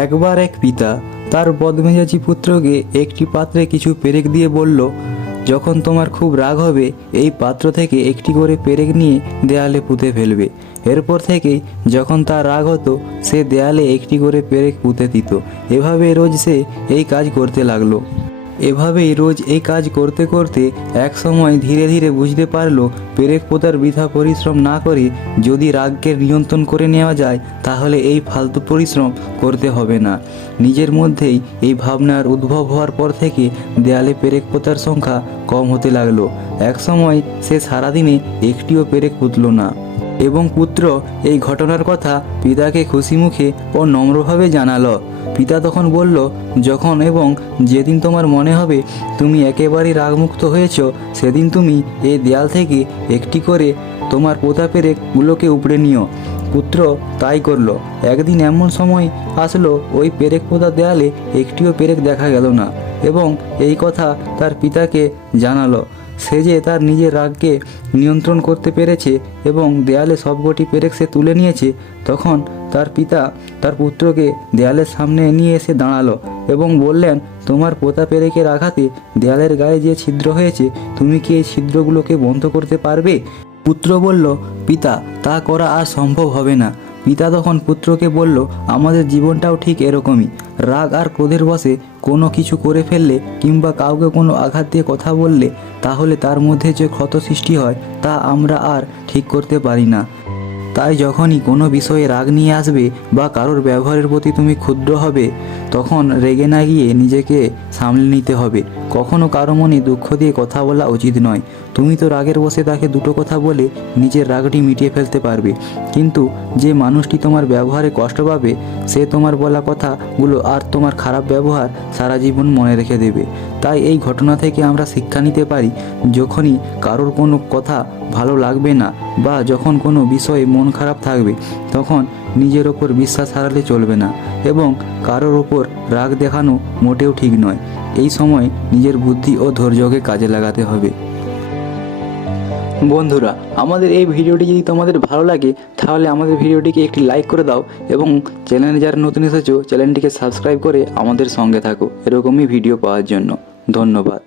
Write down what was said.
একবার এক পিতা তার বদমেজাজি পুত্রকে একটি পাত্রে কিছু পেরেক দিয়ে বলল, যখন তোমার খুব রাগ হবে এই পাত্র থেকে একটি করে পেরেক নিয়ে দেয়ালে পুঁতে ফেলবে। এরপর থেকেই যখন তার রাগ হতো সে দেয়ালে একটি করে পেরেক পুঁতে দিত। এভাবে রোজ সে এই কাজ করতে লাগলো। এভাবেই রোজ এই কাজ করতে করতে এক সময় ধীরে ধীরে বুঝতে পারলো পেরেক পোঁতার বৃথা পরিশ্রম না করে যদি রাগকে নিয়ন্ত্রণ করে নেওয়া যায় তাহলে এই ফালতু পরিশ্রম করতে হবে না। নিজের মধ্যেই এই ভাবনার উদ্ভব হওয়ার পর থেকে দেয়ালে পেরেক পোঁতার সংখ্যা কম হতে লাগলো। এক সময় সে সারাদিনে একটিও পেরেক পুঁতল না এবং পুত্র এই ঘটনার কথা পিতাকে খুশি মুখে ও নম্রভাবে জানালো। পিতা তখন বলল, যখন এবং যেদিন তোমার মনে হবে তুমি একেবারেই রাগমুক্ত হয়েছ সেদিন তুমি এই দেয়াল থেকে একটি করে তোমার পোতা পেরেকগুলোকে উপড়ে নিও। পুত্র তাই করলো। একদিন এমন সময় আসলো ওই পেরেক পোতা দেয়ালে একটিও পেরেক দেখা গেল না এবং এই কথা তার পিতাকে জানালো। সে যে তার নিজের রাগকে নিয়ন্ত্রণ করতে পেরেছে এবং দেয়ালে সবকটি পেরেক সে তুলে নিয়েছে। তখন তার পিতা তার পুত্রকে দেয়ালের সামনে নিয়ে এসে দাঁড়ালো এবং বললেন, তোমার পোতা পেরেকের আঘাতে দেয়ালের গায়ে যে ছিদ্র হয়েছে তুমি কি এই ছিদ্রগুলোকে বন্ধ করতে পারবে? পুত্র বলল, পিতা তা করা আর সম্ভব হবে না। পিতা তখন পুত্রকে বলল, আমাদের জীবনটাও ঠিক এরকমই। রাগ আর ক্রোধের বশে কোনো কিছু করে ফেললে কিংবা কাউকে কোনো আঘাত দিয়ে কথা বললে তাহলে তার মধ্যে যে ক্ষত সৃষ্টি হয় তা আমরা আর ঠিক করতে পারি না। তাই যখনই কোনো বিষয়ে রাগ নিয়ে আসবে বা কারোর ব্যবহারের প্রতি তুমি ক্ষুব্ধ হবে তখন রেগে না গিয়ে নিজেকে সামলে নিতে হবে। কখনো কারো মনে দুঃখ দিয়ে কথা বলা উচিত নয়। তুমি তো রাগের বশে তাকে দুটো কথা বলে নিজের রাগটি মিটিয়ে ফেলতে পারবে, কিন্তু যে মানুষটি তোমার ব্যবহারে কষ্ট পাবে সে তোমার বলা কথাগুলো আর তোমার খারাপ ব্যবহার সারা জীবন মনে রেখে দেবে। তাই এই ঘটনা থেকে আমরা শিক্ষা নিতে পারি, যখনই কারোর কোনো কথা ভালো লাগবে না বা যখন কোনো বিষয়ে মন খারাপ থাকবে তখন নিজের ওপর বিশ্বাস হারালে চলবে না এবং কারোর ওপর রাগ দেখানো মোটেও ঠিক নয়। এই সময় নিজের বুদ্ধি ও ধৈর্যকে কাজে লাগাতে হবে। বন্ধুরা, আমাদের এই ভিডিওটি যদি তোমাদের ভালো লাগে তাহলে আমাদের ভিডিওটিকে একটি লাইক করে দাও এবং চ্যানেলে যারা নতুন এসেছো চ্যানেলটিকে সাবস্ক্রাইব করে আমাদের সঙ্গে থাকো এরকমই ভিডিও পাওয়ার জন্য। ধন্যবাদ।